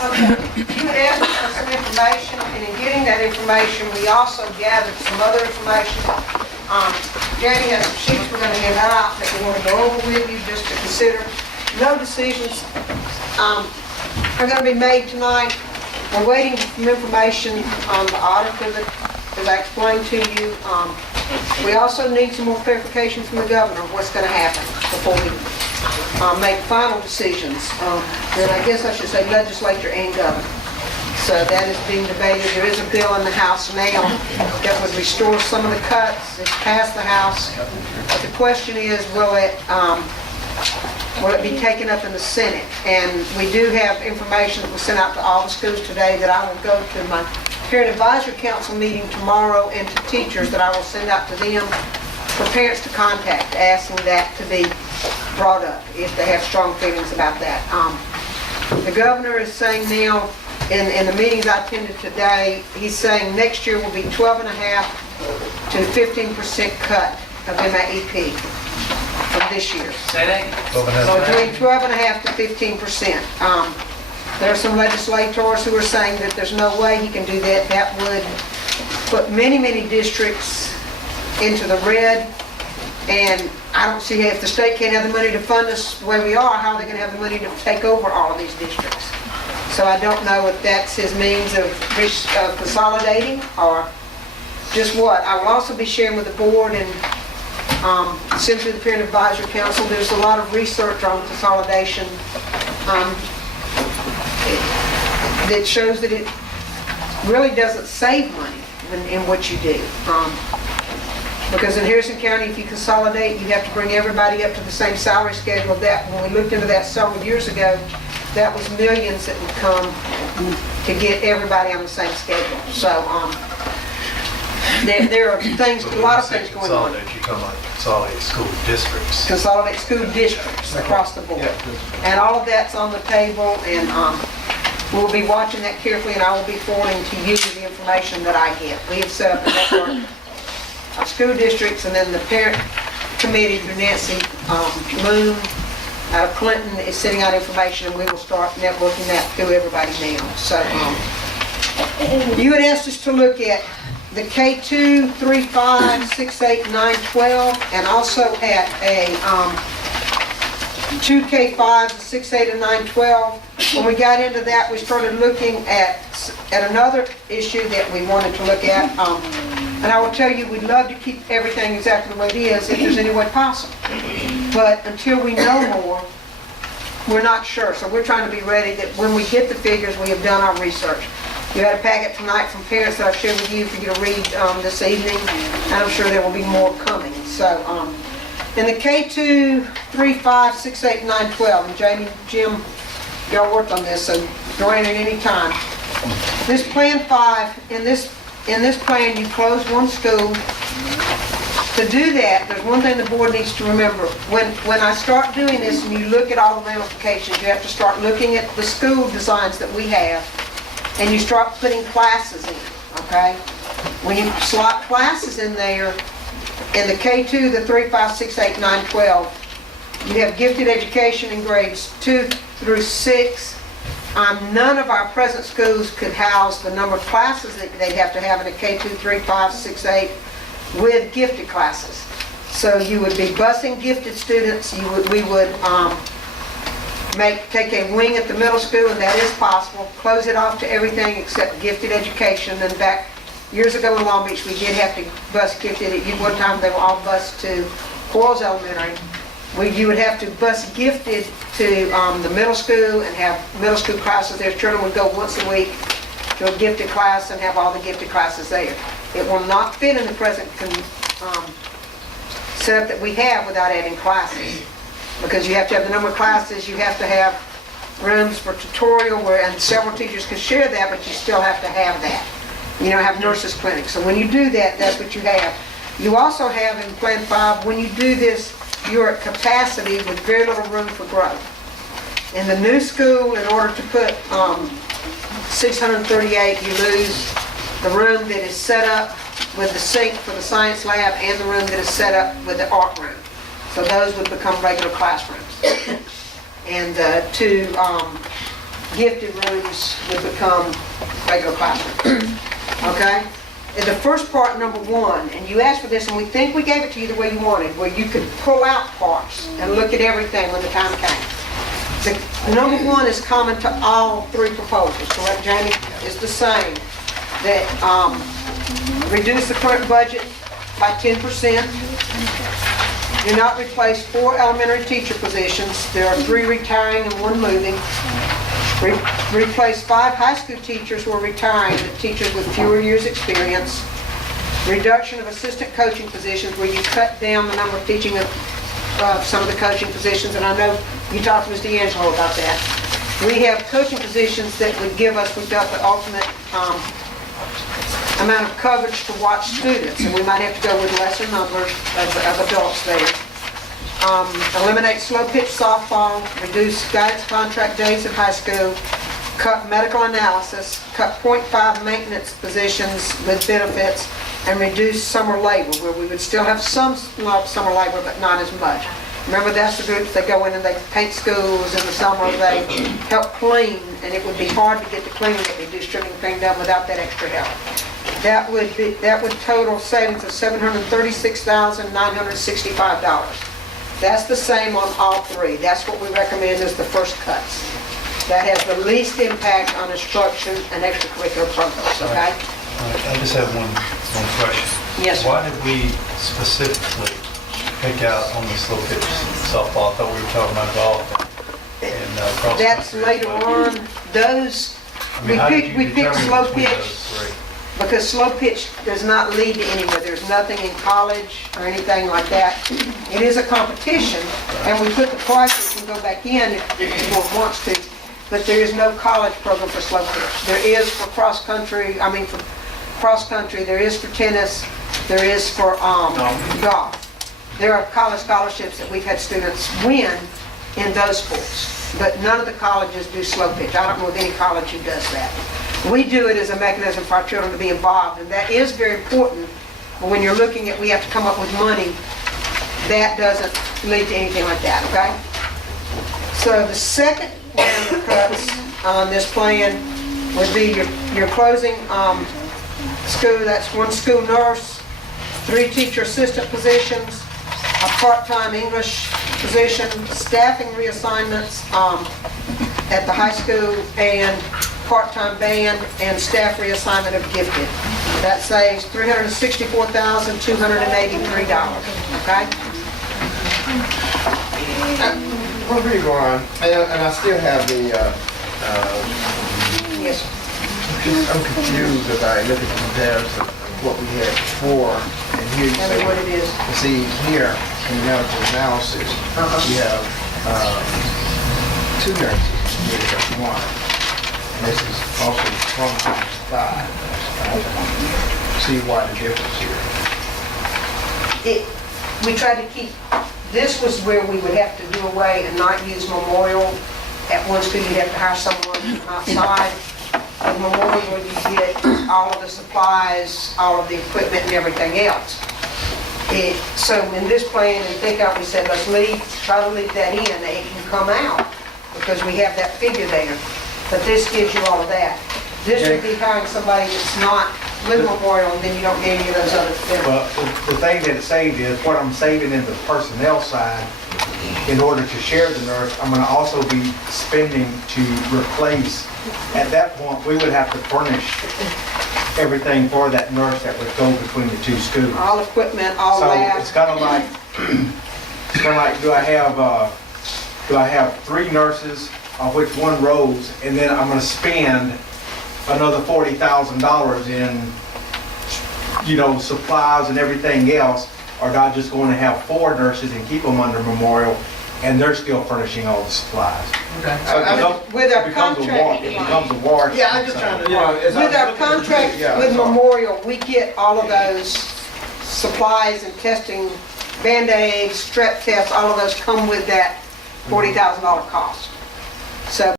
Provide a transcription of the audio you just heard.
Okay, you had asked us for some information, and in getting that information, we also gathered some other information. Jamie has some sheets we're going to hand out that we want to go over with you just to consider. No decisions are going to be made tonight. We're waiting for some information on the audit as I explained to you. We also need some more clarification from the governor of what's going to happen before we make final decisions. And I guess I should say legislature and governor. So that is being debated. There is a bill in the House now that would restore some of the cuts. It's passed the House. But the question is, will it be taken up in the Senate? And we do have information that was sent out to all the schools today that I will go to my Parent Advisory Council meeting tomorrow and to teachers that I will send out to them for parents to contact, asking that to be brought up if they have strong feelings about that. The governor is saying now, in the meetings I attended today, he's saying next year will be 12.5% to 15% cut of MAEP from this year. Say that. So between 12.5% to 15%. There are some legislators who are saying that there's no way he can do that. That would put many, many districts into the red. And I don't see if the state can't have the money to fund us the way we are, how are they going to have the money to take over all of these districts? So I don't know if that's his means of consolidating or just what. I will also be sharing with the board and sent to the Parent Advisory Council. There's a lot of research on consolidation that shows that it really doesn't save money in what you do. Because in Harrison County, if you consolidate, you have to bring everybody up to the same salary schedule. That when we looked into that several years ago, that was millions that would come to get everybody on the same schedule. So there are things, a lot of things going on. Consolidate, you're talking about consolidate school districts. Consolidate school districts across the board. And all of that's on the table, and we'll be watching that carefully, and I will be forwarding to you the information that I get. We have set up a network of school districts, and then the parent committee through Nancy Moon out of Clinton is sending out information, and we will start networking that through everybody now. So you had asked us to look at the K2, 3, 5, 6, 8, 9, 12, and also at a 2 K5, 6, 8, and 9, 12. When we got into that, we started looking at another issue that we wanted to look at. And I will tell you, we'd love to keep everything exactly the way it is if there's any way possible. But until we know more, we're not sure. So we're trying to be ready that when we get the figures, we have done our research. You had a packet tonight from parents that I've shared with you for you to read this evening. And I'm sure there will be more coming. So in the K2, 3, 5, 6, 8, 9, 12, and Jamie, Jim, y'all worked on this, so join at any time. This Plan 5, in this plan, you close one school. To do that, there's one thing the board needs to remember. When I start doing this and you look at all the ramifications, you have to start looking at the school designs that we have, and you start putting classes in, okay? When you slot classes in there, in the K2, the 3, 5, 6, 8, 9, 12, you have gifted education in grades 2 through 6. None of our present schools could house the number of classes that they'd have to have in a K2, 3, 5, 6, 8 with gifted classes. So you would be busing gifted students. We would take a wing at the middle school, and that is possible. Close it off to everything except gifted education. And back years ago in Long Beach, we did have to bus gifted. At one time, they were all bused to Quarles Elementary. You would have to bus gifted to the middle school and have middle school classes there. Children would go once a week to a gifted class and have all the gifted classes there. It will not fit in the present setup that we have without adding classes. Because you have to have the number of classes, you have to have rooms for tutorial, and several teachers can share that, but you still have to have that. Have nurses clinics. So when you do that, that's what you have. You also have in Plan 5, when you do this, you're at capacity with very little room for growth. In the new school, in order to put 638, you lose the room that is set up with the sink for the science lab and the room that is set up with the art room. So those would become regular classrooms. And to gifted rooms would become regular classrooms. Okay? In the first part, number one, and you asked for this, and we think we gave it to you the way you wanted, where you could pull out parts and look at everything when the time came. The number one is common to all three proposals, correct, Jamie? It's the same. That reduce the current budget by 10%. Do not replace 4 elementary teacher positions. There are 3 retiring and 1 moving. Replace 5 high school teachers who are retiring, but teachers with fewer years' experience. Reduction of assistant coaching positions, where you cut down the number of teaching of some of the coaching positions, and I know you talked to Ms. D'Angelo about that. We have coaching positions that would give us, we've got the ultimate amount of coverage to watch students, and we might have to go with lesser numbers of adults there. Eliminate slow pitch softball, reduce guidance contract days in high school, cut medical analysis, cut .5 maintenance positions with benefits, and reduce summer labor, where we would still have some summer labor, but not as much. Remember, that's the groups that go in and they paint schools in the summer, they help clean, and it would be hard to get the cleaning that we do, stripping clean done without that extra help. That would total savings of $736,965. That's the same on all 3. That's what we recommend as the first cuts. That has the least impact on instruction and extracurricular programs, okay? I just have one question. Yes, sir. Why did we specifically pick out on the slow pitch softball? I thought we were talking about golf and cross country. That's later on. Those, I mean, how did you we picked determine slow between pitch those 3? because slow pitch does not lead to anywhere. There's nothing in college or anything like that. It is a competition, and we put the prices and go back in if one wants to, but there is no college program for slow pitch. There is for cross country, there is for tennis, there is for golf. There are college scholarships that we've had students win in those sports, but none of the colleges do slow pitch. I don't know of any college who does that. We do it as a mechanism for our children to be involved, and that is very important. But when you're looking at, we have to come up with money, that doesn't lead to anything like that, okay? So the second round of cuts on this plan would be your closing school, that's 1 school nurse, 3 teacher assistant positions, a part-time English position, staffing reassignments at the high school, and part-time band and staff reassignment of gifted. That saves $364,283, okay? Before you go on, and I still have the, Yes, sir. I'm confused as I look at the comparison of what we had before, and here you Tell me say, what it is. you see here, in the analysis, we have 2 nurses, here we have 1. And this is also from 5. See why the difference here. We tried to keep, this was where we would have to do away and not use Memorial. At one school, you'd have to hire someone outside. At Memorial, you get all of the supplies, all of the equipment and everything else. So in this plan, and think out, we said, let's try to leave that in, it can come out, because we have that figure there. But this gives you all of that. This would be hiring somebody that's not with Memorial, and then you don't get any of those other benefits. Well, the thing that it saved is what I'm saving in the personnel side. In order to share the nurse, I'm going to also be spending to replace. At that point, we would have to furnish everything for that nurse that would go between the 2 schools. All equipment, all So labs. it's kind of like, do I have 3 nurses, of which 1 rows, and then I'm going to spend another $40,000 in, supplies and everything else, or am I just going to have 4 nurses and keep them under Memorial, and they're still furnishing all the supplies? Okay. So With our it becomes a war. contract, It becomes a war. Yeah, I'm just trying to, as I With was our looking at the contract yeah, with that's all. Memorial, we get all of those supplies and testing, Band-Aids, strep tests, all of those come with that $40,000 cost. So